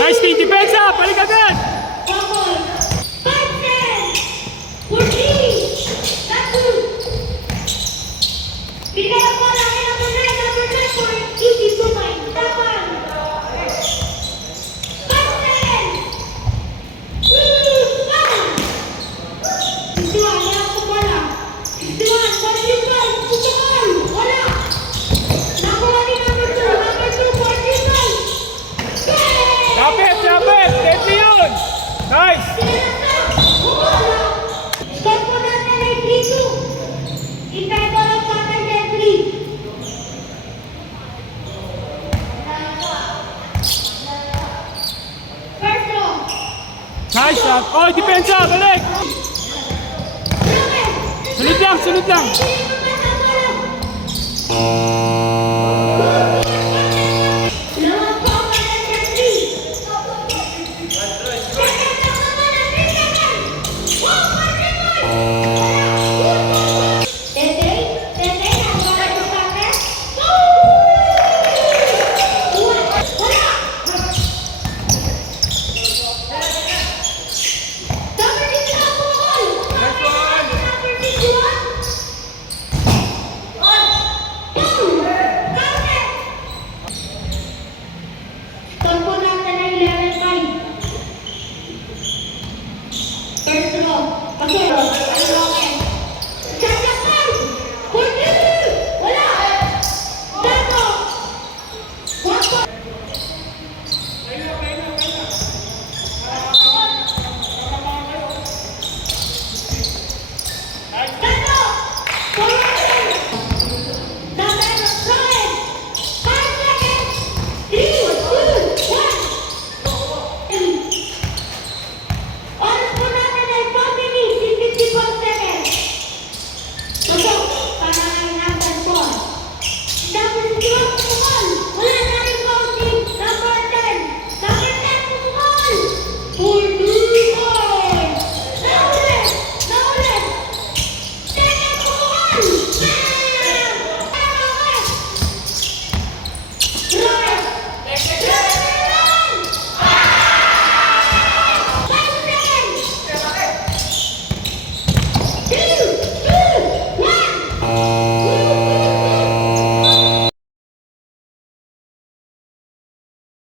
Nice team, depensa! Balik agad! Lapit! Lapit! Deadly yun! Nice! Score po natin ay 3-2. In favor of Cotton Deadly. First row. Nice shot! Oh, depensa! Balik! Sunod lang! Sunod lang!